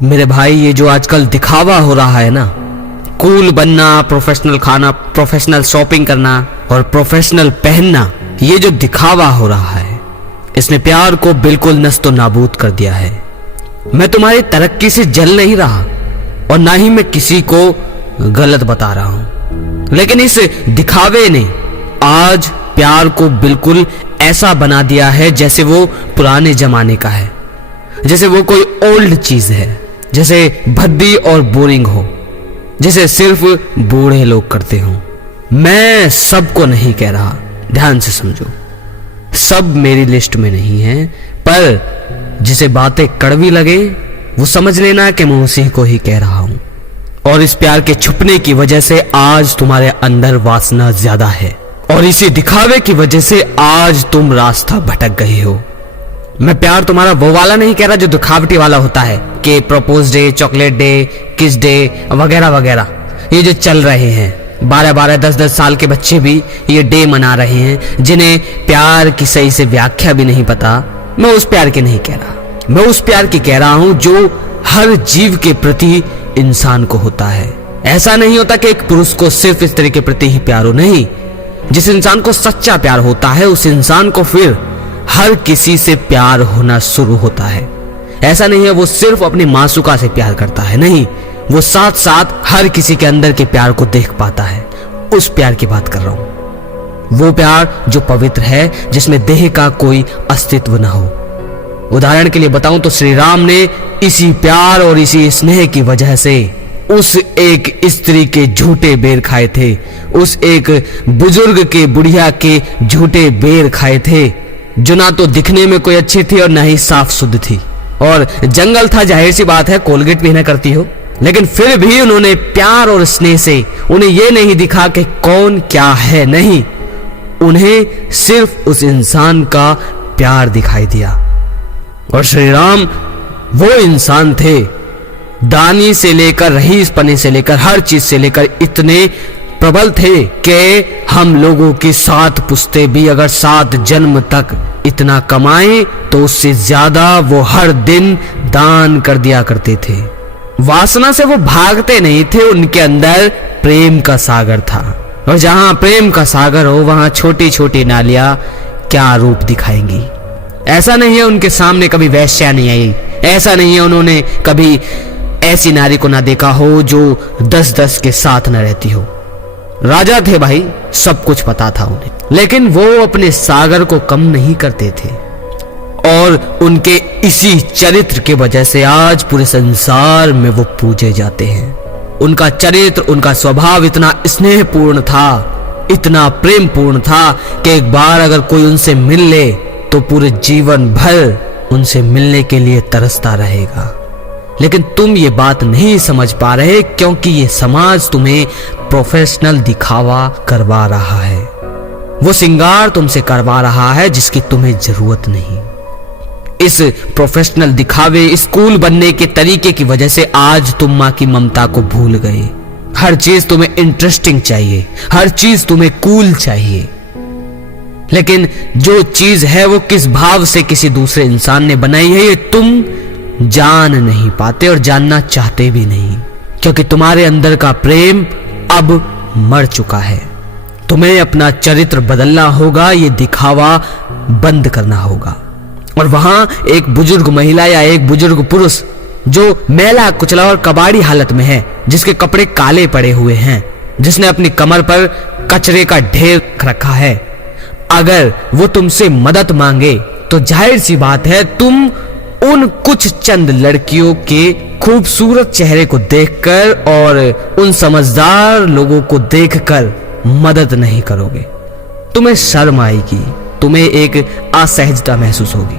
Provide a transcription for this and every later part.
मेरे भाई, ये जो आजकल दिखावा हो रहा है ना, कूल बनना, प्रोफेशनल खाना, प्रोफेशनल शॉपिंग करना और प्रोफेशनल पहनना, ये जो दिखावा हो रहा है इसने प्यार को बिल्कुल नस्तो नाबूद कर दिया है। मैं तुम्हारी तरक्की से जल नहीं रहा और ना ही मैं किसी को गलत बता रहा हूं, लेकिन इस दिखावे ने आज प्यार को बिल्कुल ऐसा बना दिया है जैसे वो पुराने जमाने का है, जैसे वो कोई ओल्ड चीज है, जैसे भद्दी और बोरिंग हो, जैसे सिर्फ बूढ़े लोग करते हो। मैं सबको नहीं कह रहा, ध्यान से समझो, सब मेरी लिस्ट में नहीं है, पर जिसे बातें कड़वी लगे वो समझ लेना कि मैं उसी को ही कह रहा हूं। और इस प्यार के छुपने की वजह से आज तुम्हारे अंदर वासना ज्यादा है और इसी दिखावे की वजह से आज तुम रास्ता भटक गए हो। मैं प्यार तुम्हारा वो वाला नहीं कह रहा जो दिखावटी वाला होता है कि प्रपोज डे, चॉकलेट डे, किस डे वगैरह वगैरह, ये जो चल रहे हैं 12-12, 10-10 साल के बच्चे भी ये डे मना रहे हैं, जिन्हें प्यार की सही से व्याख्या भी नहीं पता। मैं उस प्यार की नहीं कह रहा, मैं उस प्यार की कह रहा हूं जो हर जीव के प्रति इंसान को होता है। ऐसा नहीं होता कि एक पुरुष को सिर्फ स्त्री के प्रति ही प्यार हो, नहीं। जिस इंसान को सच्चा प्यार होता है उस इंसान को फिर हर किसी से प्यार होना शुरू होता है। ऐसा नहीं है वो सिर्फ अपनी मासूका से प्यार करता है, नहीं, वो साथ साथ हर किसी के अंदर के प्यार को देख पाता है। उस प्यार की बात कर रहा हूं, वो प्यार जो पवित्र है, जिसमें देह का कोई अस्तित्व न हो। उदाहरण के लिए बताऊं तो श्री राम ने इसी प्यार और इसी स्नेह की वजह से उस एक स्त्री के झूठे बेर खाए थे, उस एक बुजुर्ग के बुढ़िया के झूठे बेर खाए थे, जो ना तो दिखने में कोई अच्छी थी और ना ही साफ शुद्ध थी। और जंगल था, जाहिर सी बात है, कोलगेट भी ना करती हो, लेकिन फिर भी उन्होंने प्यार और स्नेह से उन्हें यह नहीं दिखा कि कौन क्या है, नहीं, उन्हें सिर्फ उस इंसान का प्यार दिखाई दिया। और श्री राम वो इंसान थे, दानी से लेकर रईस पने से लेकर हर चीज से लेकर इतने प्रबल थे कि हम लोगों की 7 पुश्ते भी अगर 7 जन्म तक इतना कमाएं तो उससे ज्यादा वो हर दिन दान कर दिया करते थे। वासना से वो भागते नहीं थे, उनके अंदर प्रेम का सागर था। और जहां प्रेम का सागर हो वहां छोटी छोटी नालियां क्या रूप दिखाएंगी। ऐसा नहीं है उनके सामने कभी वैश्या नहीं आई, ऐसा नहीं है उन्होंने कभी ऐसी नारी को ना देखा हो जो 10-10 के साथ न रहती हो। राजा थे भाई, सब कुछ पता था उन्हें, लेकिन वो अपने सागर को कम नहीं करते थे। और उनके इसी चरित्र की वजह से आज पूरे संसार में वो पूजे जाते हैं। उनका चरित्र, उनका स्वभाव इतना स्नेहपूर्ण था, इतना प्रेम पूर्ण था कि एक बार अगर कोई उनसे मिल ले तो पूरे जीवन भर उनसे मिलने के लिए तरसता रहेगा। लेकिन तुम ये बात नहीं समझ पा रहे क्योंकि ये समाज तुम्हें प्रोफेशनल दिखावा करवा रहा है, वो सिंगार तुमसे करवा रहा है जिसकी तुम्हें जरूरत नहीं। इस प्रोफेशनल दिखावे, इस कूल बनने के तरीके की वजह से आज तुम माँ की ममता को भूल गए। हर चीज तुम्हें इंटरेस्टिंग चाहिए, हर चीज तुम्हें कूल चाहिए, लेकिन जो चीज है वो किस भाव से किसी दूसरे इंसान ने बनाई है ये तुम जान नहीं पाते और जानना चाहते भी नहीं, क्योंकि तुम्हारे अंदर का प्रेम अब मर चुका है। तुम्हें अपना चरित्र बदलना होगा, ये दिखावा बंद करना होगा। और वहां एक बुजुर्ग महिला या एक बुजुर्ग पुरुष जो मैला कुचला और कबाड़ी हालत में है, जिसके कपड़े काले पड़े हुए हैं, जिसने अपनी कमर पर कचरे का ढेर रखा है, अगर वो तुमसे मदद मांगे तो जाहिर सी बात है तुम उन कुछ चंद लड़कियों के खूबसूरत चेहरे को देखकर और उन समझदार लोगों को देखकर मदद नहीं करोगे। तुम्हें शर्म आएगी, तुम्हें एक असहजता महसूस होगी,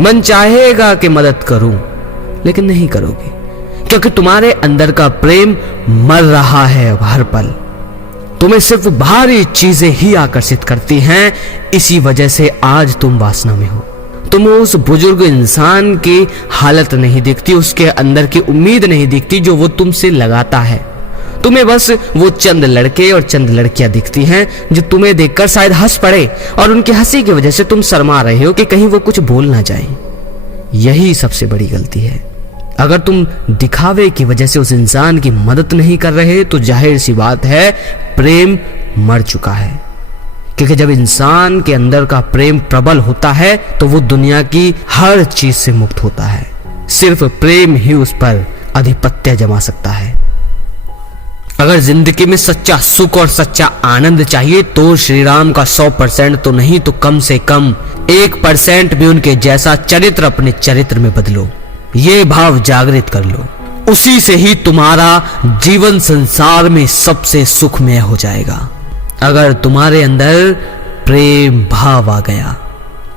मन चाहेगा कि मदद करूं लेकिन नहीं करोगे, क्योंकि तुम्हारे अंदर का प्रेम मर रहा है हर पल। तुम्हें सिर्फ बाहरी चीजें ही आकर्षित करती हैं, इसी वजह से आज तुम वासना में हो। तुम्हें उस बुजुर्ग इंसान की हालत नहीं दिखती, उसके अंदर की उम्मीद नहीं दिखती जो वो तुमसे लगाता है। तुम्हें बस वो चंद लड़के और चंद लड़कियां दिखती हैं जो तुम्हें देखकर शायद हंस पड़े और उनकी हंसी की वजह से तुम शर्मा रहे हो कि कहीं वो कुछ बोल ना जाए। यही सबसे बड़ी गलती है। अगर तुम दिखावे की वजह से उस इंसान की मदद नहीं कर रहे तो जाहिर सी बात है प्रेम मर चुका है। क्योंकि जब इंसान के अंदर का प्रेम प्रबल होता है तो वो दुनिया की हर चीज से मुक्त होता है। सिर्फ प्रेम ही उस पर आधिपत्य जमा सकता है। अगर जिंदगी में सच्चा सुख और सच्चा आनंद चाहिए तो श्री राम का 100% तो नहीं तो कम से कम 1% भी उनके जैसा चरित्र अपने चरित्र में बदलो। ये भाव जागृत कर लो, उसी से ही तुम्हारा जीवन संसार में सबसे सुखमय हो जाएगा। अगर तुम्हारे अंदर प्रेम भाव आ गया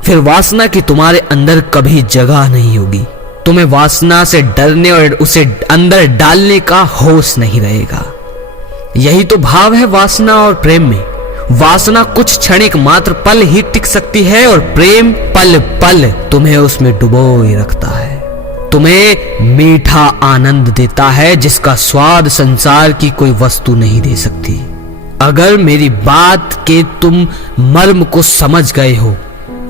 फिर वासना की तुम्हारे अंदर कभी जगह नहीं होगी। तुम्हें वासना से डरने और उसे अंदर डालने का होश नहीं रहेगा। यही तो भाव है वासना और प्रेम में। वासना कुछ क्षणिक मात्र पल ही टिक सकती है और प्रेम पल पल तुम्हें उसमें डुबोए रखता है, तुम्हें मीठा आनंद देता है जिसका स्वाद संसार की कोई वस्तु नहीं दे सकती। अगर मेरी बात के तुम मर्म को समझ गए हो,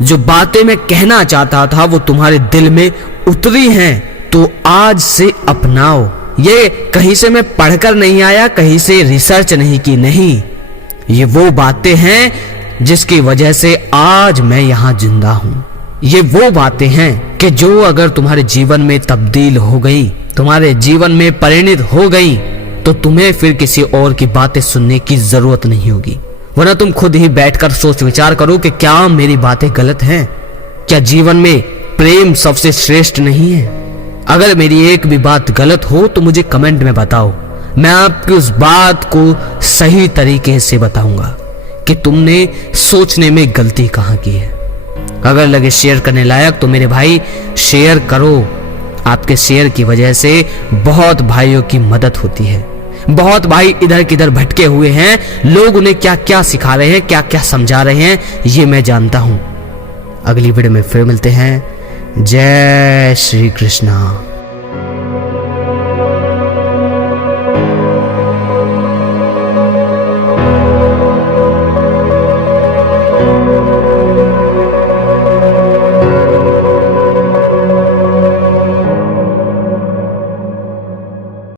जो बातें मैं कहना चाहता था वो तुम्हारे दिल में उतरी हैं, तो आज से अपनाओ। ये कहीं से मैं पढ़कर नहीं आया, कहीं से रिसर्च नहीं की, नहीं, ये वो बातें हैं जिसकी वजह से आज मैं यहां जिंदा हूं। ये वो बातें हैं कि जो अगर तुम्हारे जीवन में तब्दील हो गई, तुम्हारे जीवन में परिणित हो गई, तो तुम्हें फिर किसी और की बातें सुनने की जरूरत नहीं होगी। वरना तुम खुद ही बैठकर सोच विचार करो कि क्या मेरी बातें गलत हैं, क्या जीवन में प्रेम सबसे श्रेष्ठ नहीं है। अगर मेरी एक भी बात गलत हो तो मुझे कमेंट में बताओ, मैं आपकी उस बात को सही तरीके से बताऊंगा कि तुमने सोचने में गलती कहां की है। अगर लगे शेयर करने लायक तो मेरे भाई शेयर करो। आपके शेयर की वजह से बहुत भाइयों की मदद होती है। बहुत भाई इधर किधर भटके हुए हैं, लोग उन्हें क्या क्या सिखा रहे हैं, क्या क्या समझा रहे हैं, ये मैं जानता हूं। अगली वीडियो में फिर मिलते हैं। जय श्री कृष्णा।